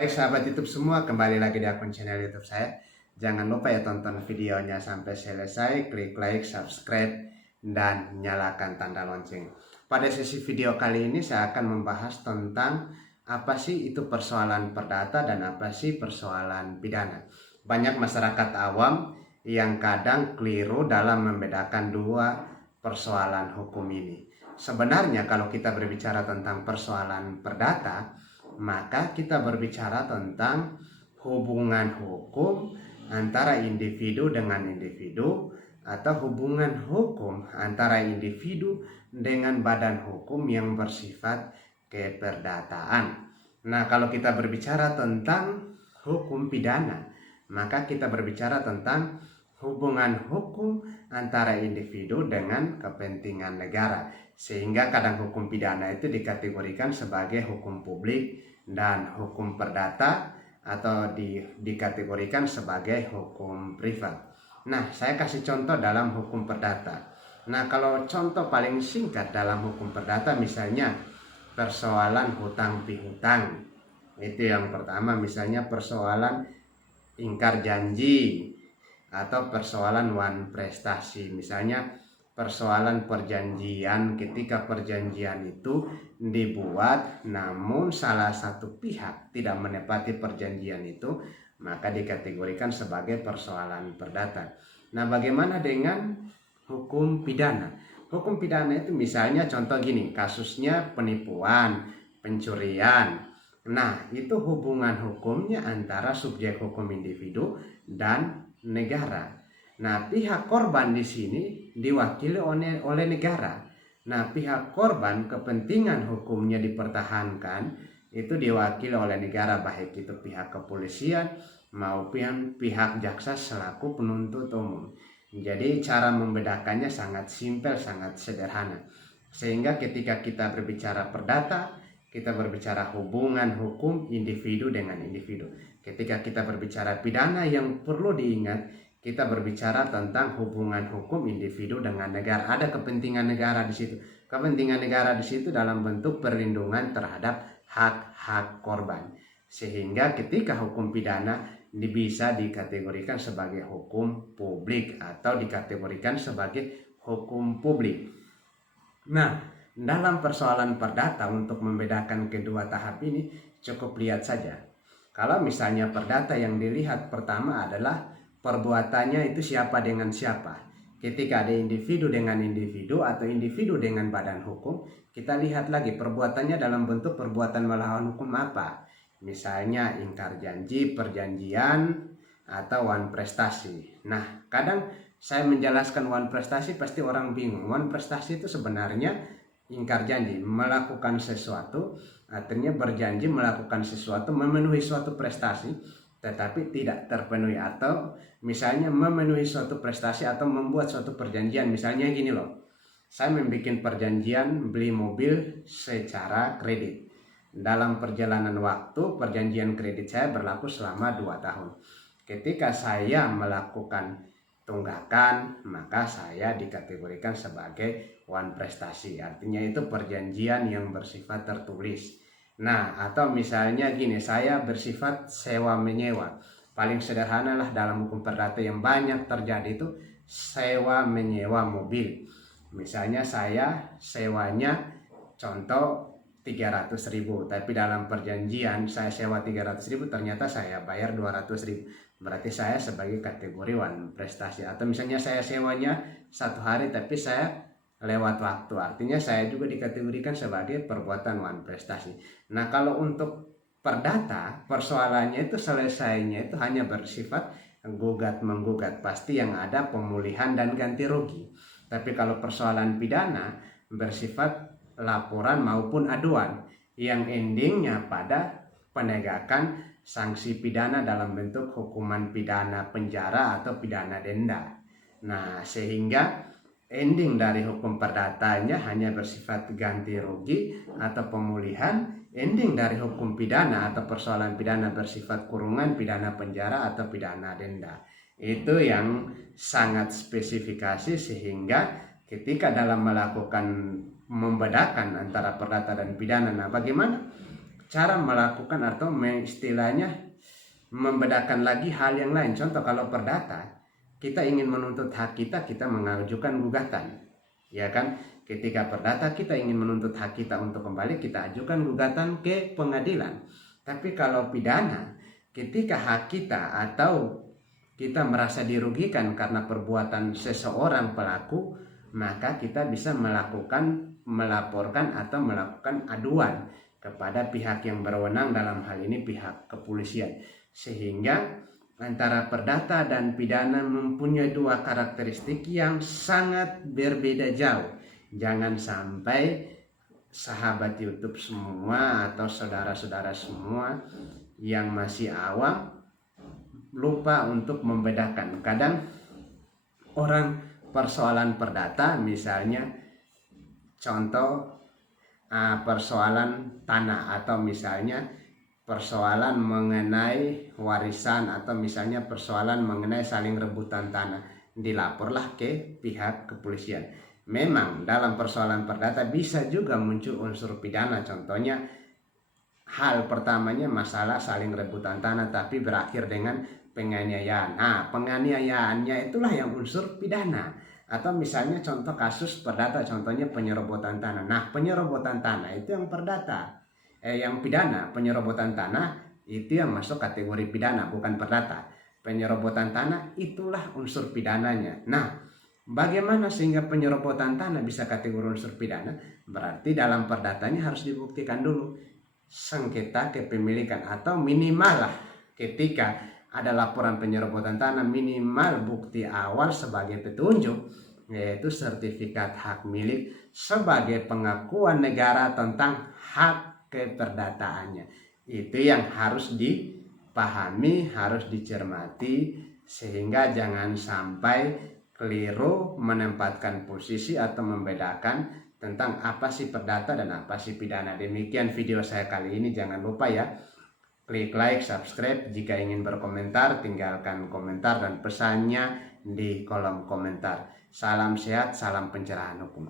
Baik sahabat YouTube semua, kembali lagi di akun channel YouTube saya. Jangan lupa ya tonton videonya sampai selesai, klik like, subscribe, dan nyalakan tanda lonceng. Pada sesi video kali ini saya akan membahas tentang apa sih itu persoalan perdata dan apa sih persoalan pidana. Banyak masyarakat awam yang kadang keliru dalam membedakan dua persoalan hukum ini. Sebenarnya kalau kita berbicara tentang persoalan perdata, maka kita berbicara tentang hubungan hukum antara individu dengan individu atau hubungan hukum antara individu dengan badan hukum yang bersifat keperdataan. Nah, kalau kita berbicara tentang hukum pidana, maka kita berbicara tentang hubungan hukum antara individu dengan kepentingan negara. Sehingga kadang hukum pidana itu dikategorikan sebagai hukum publik dan hukum perdata atau dikategorikan sebagai hukum privat. Nah, saya kasih contoh dalam hukum perdata. Nah, kalau contoh paling singkat dalam hukum perdata misalnya persoalan hutang piutang. Itu yang pertama, misalnya persoalan ingkar janji atau persoalan wan prestasi. Misalnya persoalan perjanjian, ketika perjanjian itu dibuat namun salah satu pihak tidak menepati perjanjian itu, maka dikategorikan sebagai persoalan perdata. Nah, bagaimana dengan hukum pidana? Hukum pidana itu misalnya contoh gini, kasusnya penipuan, pencurian. Nah, itu hubungan hukumnya antara subjek hukum individu dan negara. Nah, pihak korban di sini diwakili oleh negara. Nah, pihak korban kepentingan hukumnya dipertahankan itu diwakili oleh negara, baik itu pihak kepolisian maupun pihak jaksa selaku penuntut umum. Jadi cara membedakannya sangat simpel, sangat sederhana. Sehingga ketika kita berbicara perdata, kita berbicara hubungan hukum individu dengan individu. Ketika kita berbicara pidana, yang perlu diingat, kita berbicara tentang hubungan hukum individu dengan negara. Ada kepentingan negara di situ. Kepentingan negara di situ dalam bentuk perlindungan terhadap hak-hak korban. Sehingga ketika hukum pidana bisa dikategorikan sebagai hukum publik atau dikategorikan sebagai hukum publik. Nah, dalam persoalan perdata untuk membedakan kedua tahap ini cukup lihat saja. Kalau misalnya perdata yang dilihat pertama adalah perbuatannya itu siapa dengan siapa. Ketika ada individu dengan individu atau individu dengan badan hukum, kita lihat lagi perbuatannya dalam bentuk perbuatan melawan hukum apa. Misalnya ingkar janji, perjanjian, atau wan prestasi. Nah, kadang saya menjelaskan wan prestasi pasti orang bingung. Wan prestasi itu sebenarnya ingkar janji, melakukan sesuatu, artinya berjanji melakukan sesuatu, memenuhi suatu prestasi, tetapi tidak terpenuhi. Atau misalnya memenuhi suatu prestasi atau membuat suatu perjanjian. Misalnya gini loh, saya membuat perjanjian beli mobil secara kredit. Dalam perjalanan waktu, perjanjian kredit saya berlaku selama 2 tahun. Ketika saya melakukan tunggakan, maka saya dikategorikan sebagai wan prestasi. Artinya itu perjanjian yang bersifat tertulis. Nah, atau misalnya gini, saya bersifat sewa menyewa. Paling sederhana lah dalam hukum perdata yang banyak terjadi itu sewa menyewa mobil. Misalnya saya sewanya contoh 300.000, tapi dalam perjanjian saya sewa 300.000, ternyata saya bayar 200.000. Berarti saya sebagai kategori wan prestasi. Atau misalnya saya sewanya 1 hari tapi saya lewat waktu, artinya saya juga dikategorikan sebagai perbuatan wan prestasi. Nah, kalau untuk perdata, persoalannya itu selesainya itu hanya bersifat gugat menggugat, pasti yang ada pemulihan dan ganti rugi. Tapi kalau persoalan pidana bersifat laporan maupun aduan yang endingnya pada penegakan sanksi pidana dalam bentuk hukuman pidana penjara atau pidana denda. Nah, sehingga ending dari hukum perdatanya hanya bersifat ganti rugi atau pemulihan. Ending dari hukum pidana atau persoalan pidana bersifat kurungan, pidana penjara atau pidana denda. Itu yang sangat spesifikasi, sehingga ketika dalam melakukan membedakan antara perdata dan pidana, nah bagaimana cara melakukan atau istilahnya membedakan lagi hal yang lain. Contoh kalau perdata, kita ingin menuntut hak kita, kita mengajukan gugatan. Ya kan? Ketika perdata kita ingin menuntut hak kita untuk kembali, kita ajukan gugatan ke pengadilan. Tapi kalau pidana, ketika hak kita atau kita merasa dirugikan karena perbuatan seseorang pelaku, maka kita bisa melaporkan atau melakukan aduan kepada pihak yang berwenang, dalam hal ini pihak kepolisian. Sehingga antara perdata dan pidana mempunyai dua karakteristik yang sangat berbeda jauh. Jangan sampai sahabat YouTube semua atau saudara-saudara semua yang masih awam lupa untuk membedakan. Kadang orang persoalan perdata, misalnya contoh persoalan tanah, atau misalnya persoalan mengenai warisan, atau misalnya persoalan mengenai saling rebutan tanah, dilaporlah ke pihak kepolisian. Memang dalam persoalan perdata bisa juga muncul unsur pidana, contohnya hal pertamanya masalah saling rebutan tanah tapi berakhir dengan penganiayaan. Nah, penganiayaannya itulah yang unsur pidana. Atau misalnya contoh kasus perdata, contohnya penyerobotan tanah. Nah, penyerobotan tanah itu yang perdata. Yang pidana, penyerobotan tanah itu yang masuk kategori pidana, bukan perdata. Penyerobotan tanah itulah unsur pidananya. Nah, bagaimana sehingga penyerobotan tanah bisa kategori unsur pidana? Berarti dalam perdatanya harus dibuktikan dulu sengketa kepemilikan, atau minimal lah ketika ada laporan penyerobotan tanah, minimal bukti awal sebagai petunjuk, yaitu sertifikat hak milik sebagai pengakuan negara tentang hak keperdataannya. Itu yang harus dipahami, harus dicermati, sehingga jangan sampai keliru menempatkan posisi atau membedakan tentang apa sih perdata dan apa sih pidana. Demikian video saya kali ini. Jangan lupa ya, klik like, subscribe. Jika ingin berkomentar, tinggalkan komentar dan pesannya di kolom komentar. Salam sehat, salam pencerahan hukum.